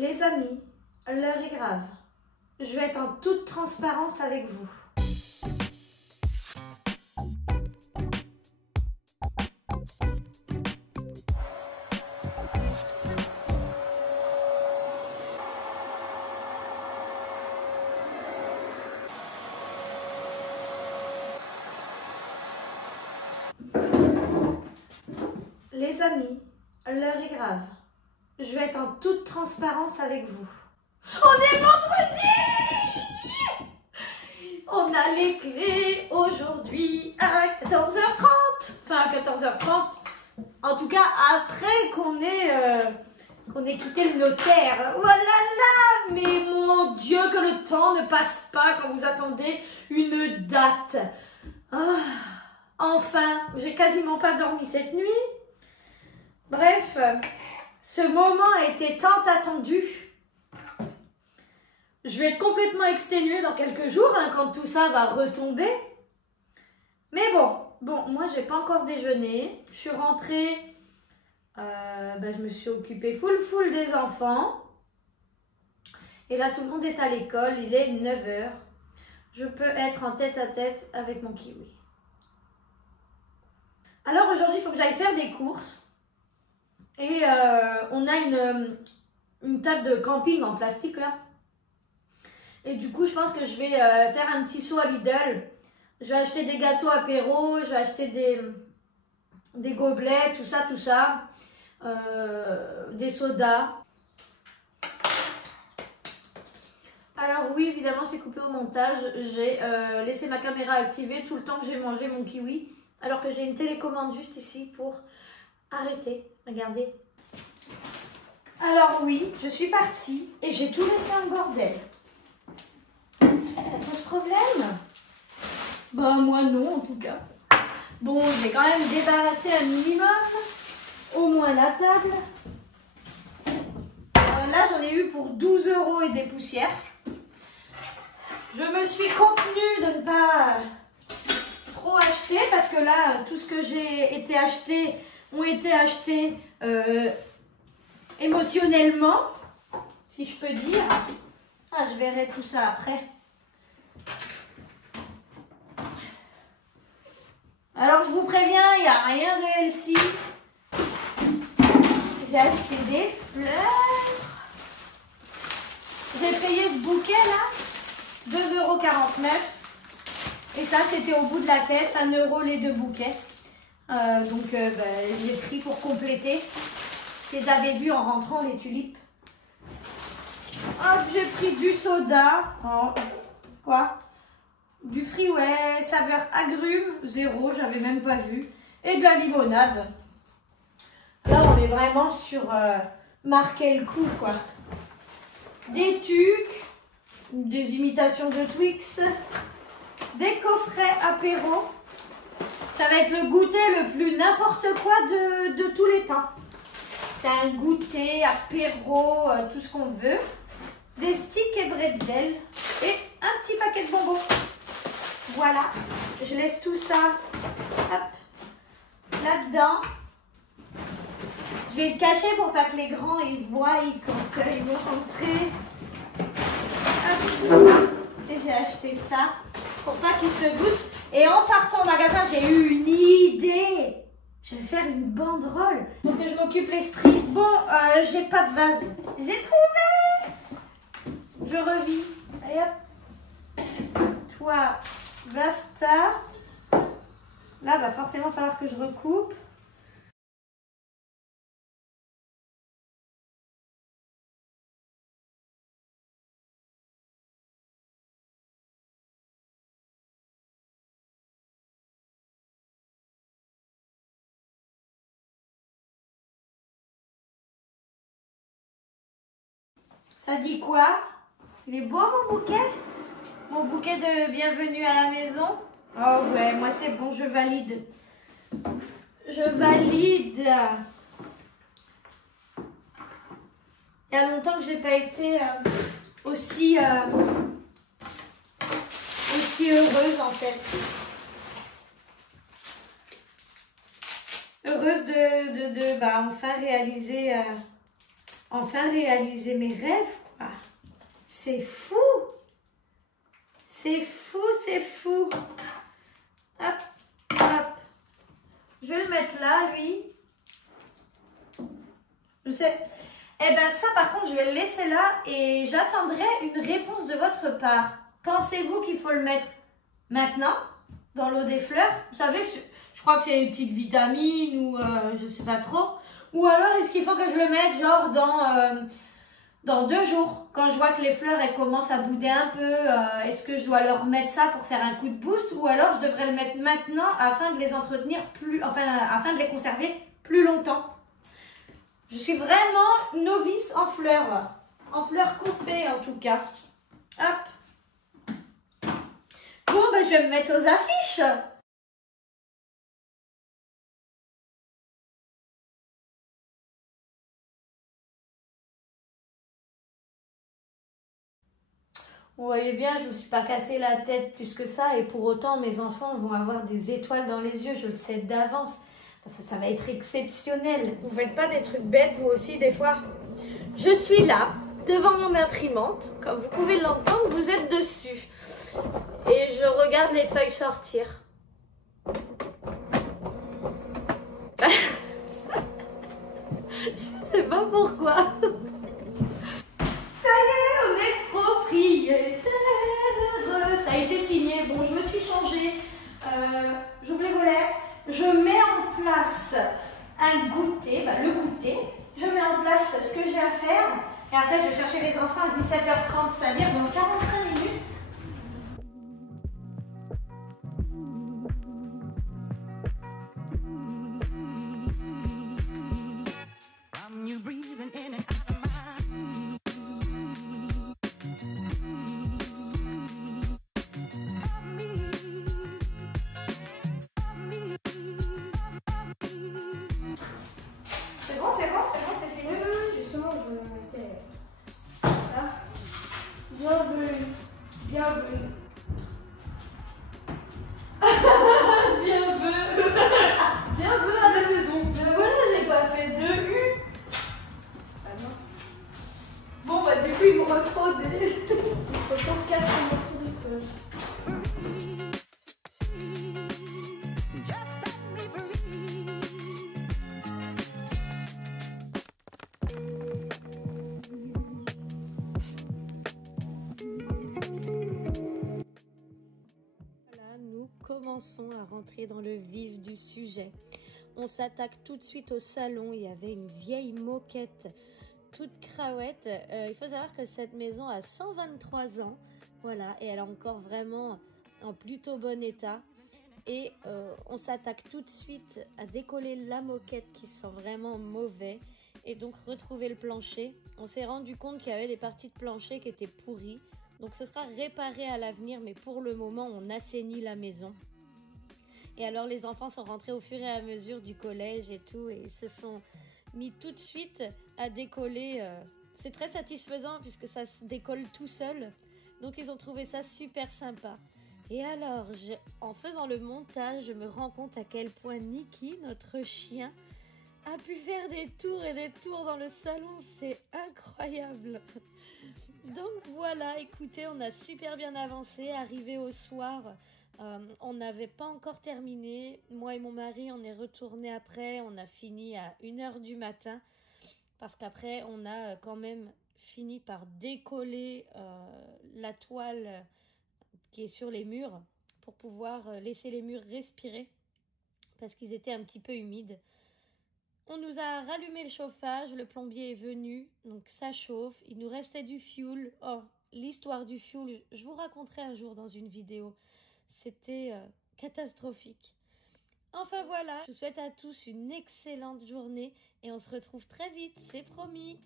Les amis, l'heure est grave. Je vais être en toute transparence avec vous. Les amis, l'heure est grave. Je vais être en toute transparence avec vous. On est vendredi! On a les clés aujourd'hui à 14h30. Enfin, à 14h30. En tout cas, après qu'on ait quitté le notaire. Oh là là! Mais mon Dieu, que le temps ne passe pas quand vous attendez une date. Ah, enfin, j'ai quasiment pas dormi cette nuit. Bref, ce moment a été tant attendu. Je vais être complètement exténuée dans quelques jours hein, quand tout ça va retomber. Mais bon, moi j'ai pas encore déjeuné. Je suis rentrée, je me suis occupée full des enfants. Et là tout le monde est à l'école, il est 9h. Je peux être en tête à tête avec mon kiwi. Alors aujourd'hui il faut que j'aille faire des courses. Et on a une table de camping en plastique là. Et du coup, je pense que je vais faire un petit saut à Lidl. Je vais acheter des gâteaux apéro, je vais acheter des gobelets, tout ça. Des sodas. Alors oui, évidemment, c'est coupé au montage. J'ai laissé ma caméra activée tout le temps que j'ai mangé mon kiwi. Alors que j'ai une télécommande juste ici pour arrêter. Regardez. Alors oui, je suis partie et j'ai tout laissé en bordel. Ça pose problème? Bah moi non en tout cas. Bon, je vais quand même débarrasser un minimum. Au moins la table. Là j'en ai eu pour 12 € et des poussières. Je me suis contenue de ne pas trop acheter parce que là tout ce que j'ai été acheté ont été achetés émotionnellement, si je peux dire. Ah, je verrai tout ça après. Alors je vous préviens, il n'y a rien de healthy. J'ai acheté des fleurs. J'ai payé ce bouquet là, 2,49 €. Et ça c'était au bout de la caisse, 1 € les 2 bouquets. J'ai pris pour compléter. Et j'avais vu en rentrant les tulipes. Hop, j'ai pris du soda. Oh, quoi? Du Freeway, saveur agrumes, 0, j'avais même pas vu. Et de la limonade. Là, on est vraiment sur marquer le coup, quoi. Des tucs, des imitations de Twix, des coffrets apéro. Ça va être le goûter le plus n'importe quoi de tous les temps. C'est un goûter, apéro, tout ce qu'on veut. Des sticks et bretzels et un petit paquet de bonbons. Voilà, je laisse tout ça là-dedans. Je vais le cacher pour pas que les grands ils voient quand ils vont rentrer. Hop. Et j'ai acheté ça pour pas qu'ils se goûtent. Et en partant au magasin, j'ai eu une idée. Je vais faire une banderole pour que je m'occupe l'esprit. Bon, j'ai pas de vase. J'ai trouvé. Je revis. Allez hop. Toi, basta. Là, va forcément falloir que je recoupe. Ça dit quoi? Il est beau mon bouquet? Mon bouquet de bienvenue à la maison? Oh ouais, moi c'est bon, je valide. Je valide. Il y a longtemps que je n'ai pas été aussi heureuse en fait. Heureuse de enfin réaliser enfin réaliser mes rêves, quoi. C'est fou. C'est fou, c'est fou. Hop, hop. Je vais le mettre là, lui. Je sais. Eh bien, ça, par contre, je vais le laisser là et j'attendrai une réponse de votre part. Pensez-vous qu'il faut le mettre maintenant, dans l'eau des fleurs? Vous savez, je crois que c'est une petite vitamine ou je sais pas trop. Ou alors, est-ce qu'il faut que je le mette genre dans 2 jours, quand je vois que les fleurs elles commencent à bouder un peu, est-ce que je dois leur mettre ça pour faire un coup de boost ou alors je devrais le mettre maintenant afin de les entretenir afin de les conserver plus longtemps? Je suis vraiment novice en fleurs coupées en tout cas. Hop. Bon, ben, je vais me mettre aux affiches. Vous voyez bien, je ne me suis pas cassé la tête plus que ça et pour autant mes enfants vont avoir des étoiles dans les yeux, je le sais d'avance. Ça va être exceptionnel. Vous faites pas des trucs bêtes vous aussi des fois? Je suis là, devant mon imprimante. Comme vous pouvez l'entendre, vous êtes dessus. Et je regarde les feuilles sortir. Je sais pas pourquoi. Ça y est, on est propriétaire. Ça a été signé. Bon, je me suis changée. J'ouvre les volets. Je mets en place un goûter, le goûter. Je mets en place ce que j'ai à faire. Et après, je vais chercher les enfants à 17h30, c'est-à-dire dans 45 minutes. C'est fini. Justement, je mettais ça. Bienvenue. Bienvenue. Bienvenue. Bienvenue à la maison. Mais voilà, j'ai pas fait de U. Ah non. Bon, bah, du coup, ils m'ont refraudé. Il faut encore 4 morceaux de scotch. Commençons à rentrer dans le vif du sujet. On s'attaque tout de suite au salon. Il y avait une vieille moquette toute craouette. Il faut savoir que cette maison a 123 ans. Voilà, et elle est encore vraiment en plutôt bon état. Et on s'attaque tout de suite à décoller la moquette qui sent vraiment mauvais. Et donc retrouver le plancher. On s'est rendu compte qu'il y avait des parties de plancher qui étaient pourries. Donc ce sera réparé à l'avenir, mais pour le moment, on assainit la maison. Et alors les enfants sont rentrés au fur et à mesure du collège et tout, et ils se sont mis tout de suite à décoller. C'est très satisfaisant puisque ça se décolle tout seul. Donc ils ont trouvé ça super sympa. Et alors, en faisant le montage, je me rends compte à quel point Niki, notre chien, a pu faire des tours et des tours dans le salon. C'est incroyable. Donc voilà, écoutez, on a super bien avancé. Arrivé au soir, on n'avait pas encore terminé. Moi et mon mari, on est retourné après. On a fini à 1h du matin. Parce qu'après, on a quand même fini par décoller la toile qui est sur les murs pour pouvoir laisser les murs respirer. Parce qu'ils étaient un petit peu humides. On nous a rallumé le chauffage, le plombier est venu, donc ça chauffe. Il nous restait du fioul. Oh, l'histoire du fioul, je vous raconterai un jour dans une vidéo. C'était catastrophique. Enfin voilà, je vous souhaite à tous une excellente journée et on se retrouve très vite, c'est promis.